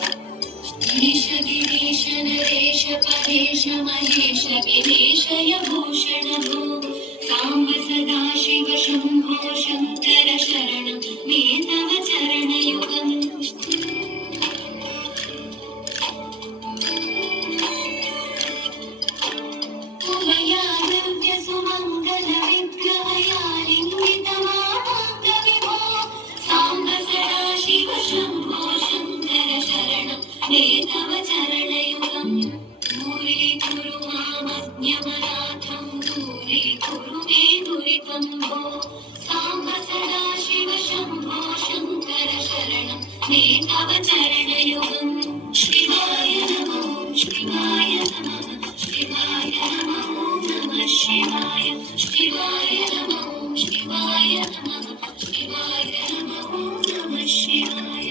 देश विदेश नरेश परेश महेश गिरीशय भूषण भो सांब सदा शिव शंभो शंकर शरणं मे तव चरणयुगम् तुमया दिव्य सुमंगल विग्रहया लिंगितमानंद विभो सांब सदा शिव शंभो शंकर शरणं मे तव चरणयुगम् दूरीकुरु मामज्ञमनाथं दूरीकुरु मे दुरितं भो सांब सदा शिव शंभो शंकर शरणं मे तव चरणयुगम् शिवाय नमः शिवाय नमः शिवाय नमः नमः शिवाय शिवाय नमः शिवाय नमः शिवाय नमः नमः शिवाय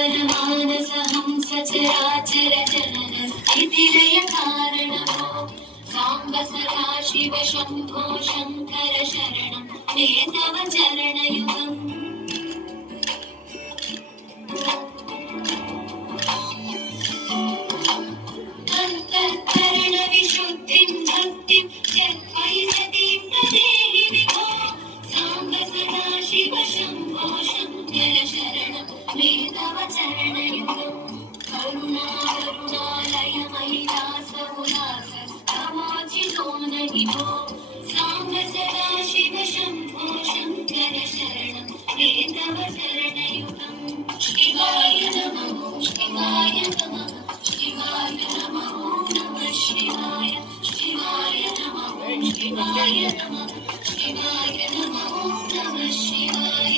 ऋषिवरमानसहं सचराचर जनन स्थितिलय कारणभो सांब सदा शिव शंभो शंकर शरणं मे तव चरणयुगम् अंतःकरण विशुद्धिं भक्तिं यत्त्वयि सतीं प्रदेहि विभो सांब सदा शिव शंभो शंकर शरणं मे तव चरणयुगम् करुणालय महिलासमुदासस्तमोचितो नहि भो सांब सदा शिव शंभो शंकर शरणं मे तव चरणयुगम् शिवाय नमः शिवाय नमः शिवाय नमः नमः शिवाय शिवाय नमः शिवाय नमः शिवाय नमः नमः शिवाय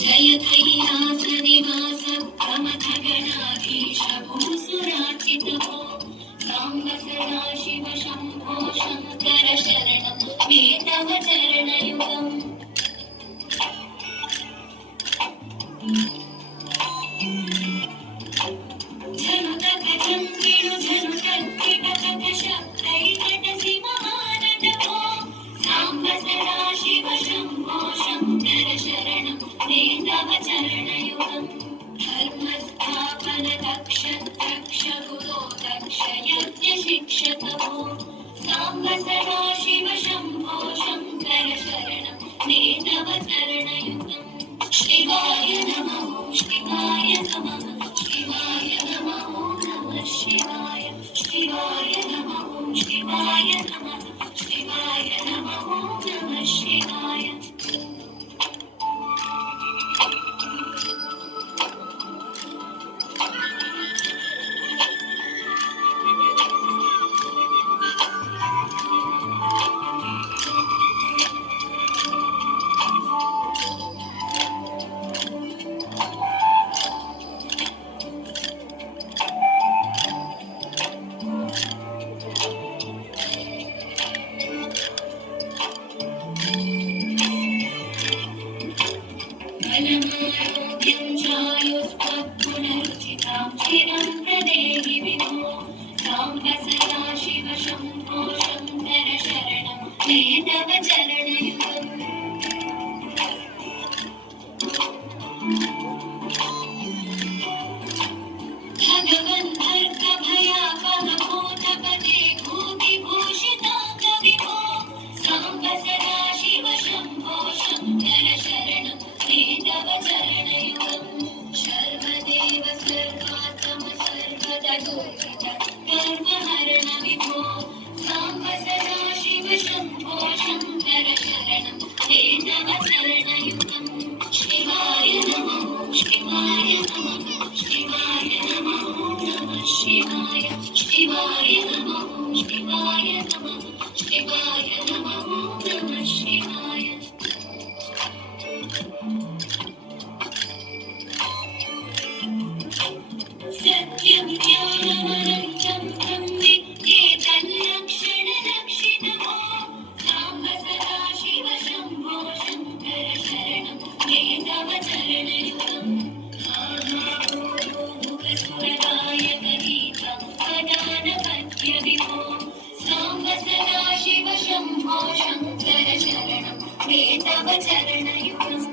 जय कैलासनिवास प्रमथगणाधीश भूसुरार्चितभो सांब सदा शिव शंभो शंकर शरणं मे तव चरणयुगम् झनुतगजं विणु झनुतद्विपकट शब्दैकटसि महानटभो सांब सदा शिव शंभो शंकर शरणं मे तव चरणयुगम् धर्मस्थापन दक्ष दक्ष गुरो दक्ष यज्ञ शिक्षक भो सांब सदा शिव शंभो शंकर शरणं मे तव चरणयुगम् शिवाय नमः शिवाय नमः शिवाय नमः नमः शिवाय शिवाय नमः शिवाय नमः शिवाय नमः नमः शिवाय तव चरणयुगम् भगवन् भर्गभयापहभूतपते भूतिभूषिताङ्गविभो साम्ब सदा शिव शम्भो शङ्कर शरणं मे तव चरणयुगम् सर्वदेव सर्वात्म सर्वदा दुर्गत कर्महरण विभो साम्ब सदा शिव शम्भो शङ्कर शरणं मे तव चरणयुगम् शिवाय नमः शिवाय नमः शिवाय नमः नमः शिवाय शिवाय नमः शिवाय नमः शिवाय नमः नमः शिवाय सत्यं ज्ञानमनन्तं ब्रह्मेतल्लक्षणलक्षितमो साम्ब सदा शिव शम्भो शङ्कर शरणं मे तव चरणयुगम् सुरदायकगीतं वदानपद्यविभो साम्ब सदा शिव शम्भो शङ्कर शरणं मे तव चरणयुगम्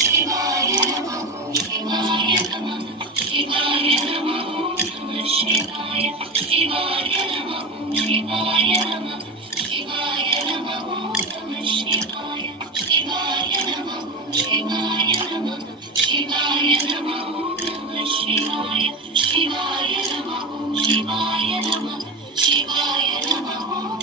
शिवाय नमः शिवाय नमः शिवाय नमः नमः शिवाय शिवाय नमः शिवाय नमः शिवाय नमः नमः शिवाय शिवाय नमः शिवाय नमः शिवाय नमः नमः शिवाय शिवाय नमः शिवाय नमः शिवाय नमः